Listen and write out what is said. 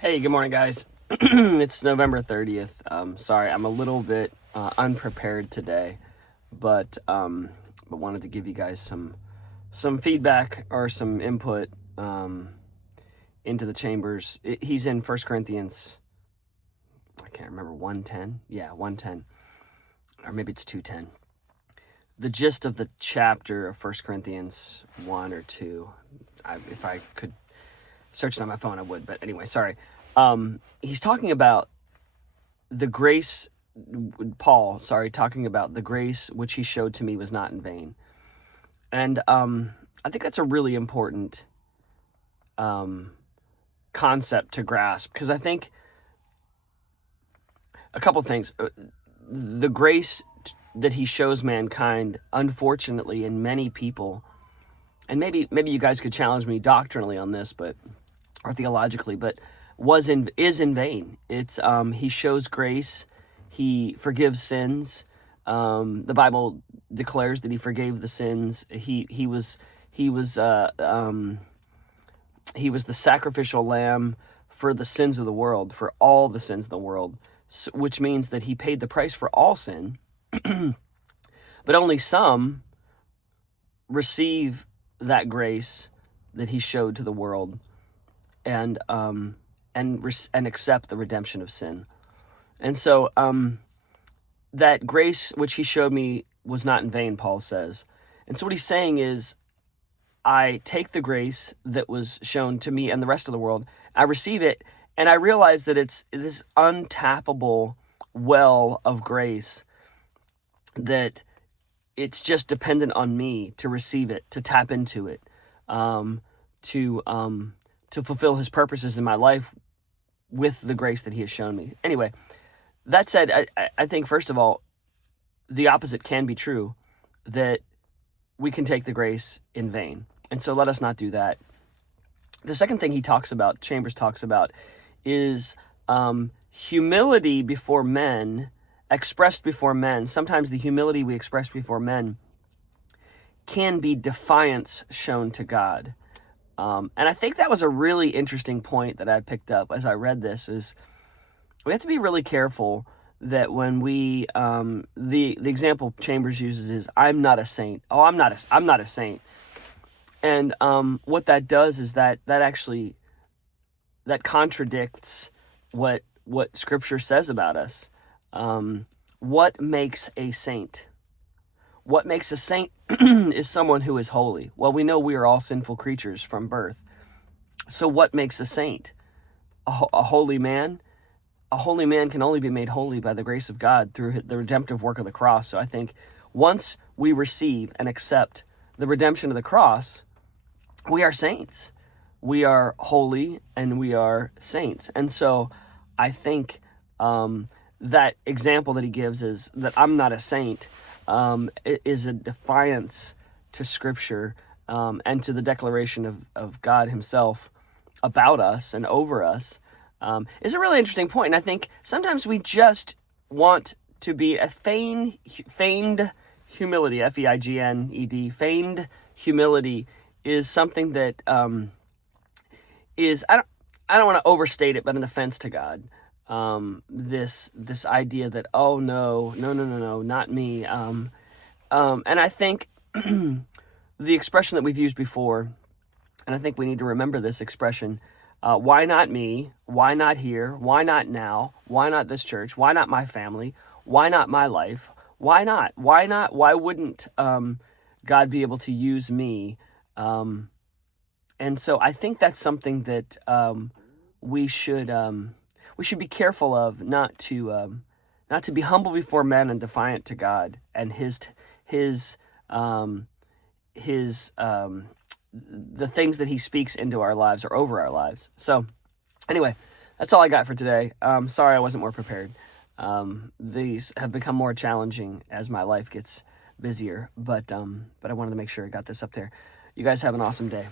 Hey, good morning, guys. It's November 30th. Sorry, I'm a little bit unprepared today, but wanted to give you guys some feedback or some input into the chambers. He's in 1 Corinthians. I can't remember, 1:10. Yeah, 1:10, or maybe it's 2:10. The gist of the chapter of 1 Corinthians 1 or 2. If I could search it on my phone, I would. But anyway, sorry. He's talking about the grace, talking about the grace which he showed to me was not in vain. And I think that's a really important concept to grasp, because I think a couple things. The grace that he shows mankind, unfortunately, in many people, and maybe you guys could challenge me doctrinally on this, or theologically, but is in vain. It's he shows grace, he forgives sins. The Bible declares that he forgave the sins. He was the sacrificial lamb for the sins of the world, for all the sins of the world, which means that he paid the price for all sin. But only some receive that grace that he showed to the world, and accept the redemption of sin. And so that grace which he showed me was not in vain, Paul says. And so what he's saying is, I take the grace that was shown to me and the rest of the world, I receive it, and I realize that it's this untappable well of grace, that it's just dependent on me to receive it, to tap into it, to fulfill his purposes in my life with the grace that he has shown me. Anyway, that said, I think, first of all, the opposite can be true, that we can take the grace in vain. And so let us not do that. The second thing Chambers talks about, is humility before men, expressed before men. Sometimes the humility we express before men can be defiance shown to God. And I think that was a really interesting point that I picked up as I read this, is we have to be really careful that when we, the example Chambers uses is, I'm not a saint. Oh, I'm not a saint. And what that does is that actually, that contradicts what Scripture says about us. What makes a saint? What makes a saint is someone who is holy. Well, we know we are all sinful creatures from birth. So what makes a saint? A holy man? A holy man can only be made holy by the grace of God through the redemptive work of the cross. So I think once we receive and accept the redemption of the cross, we are saints. We are holy and we are saints. And so I think that example that he gives is that I'm not a saint, is a defiance to Scripture, and to the declaration of God himself about us and over us, is a really interesting point. And I think sometimes we just want to be a feigned humility, F-E-I-G-N-E-D. Feigned humility is something that is, I don't want to overstate it, but an offense to God. This idea that, oh no, not me. And I think the expression that we've used before, and I think we need to remember this expression, why not me? Why not here? Why not now? Why not this church? Why not my family? Why not my life? Why not? Why not? Why wouldn't God be able to use me? And so I think that's something that we should be careful of, not to be humble before men and defiant to God and the things that he speaks into our lives or over our lives. So anyway, that's all I got for today. Sorry I wasn't more prepared. These have become more challenging as my life gets busier, but I wanted to make sure I got this up there. You guys have an awesome day.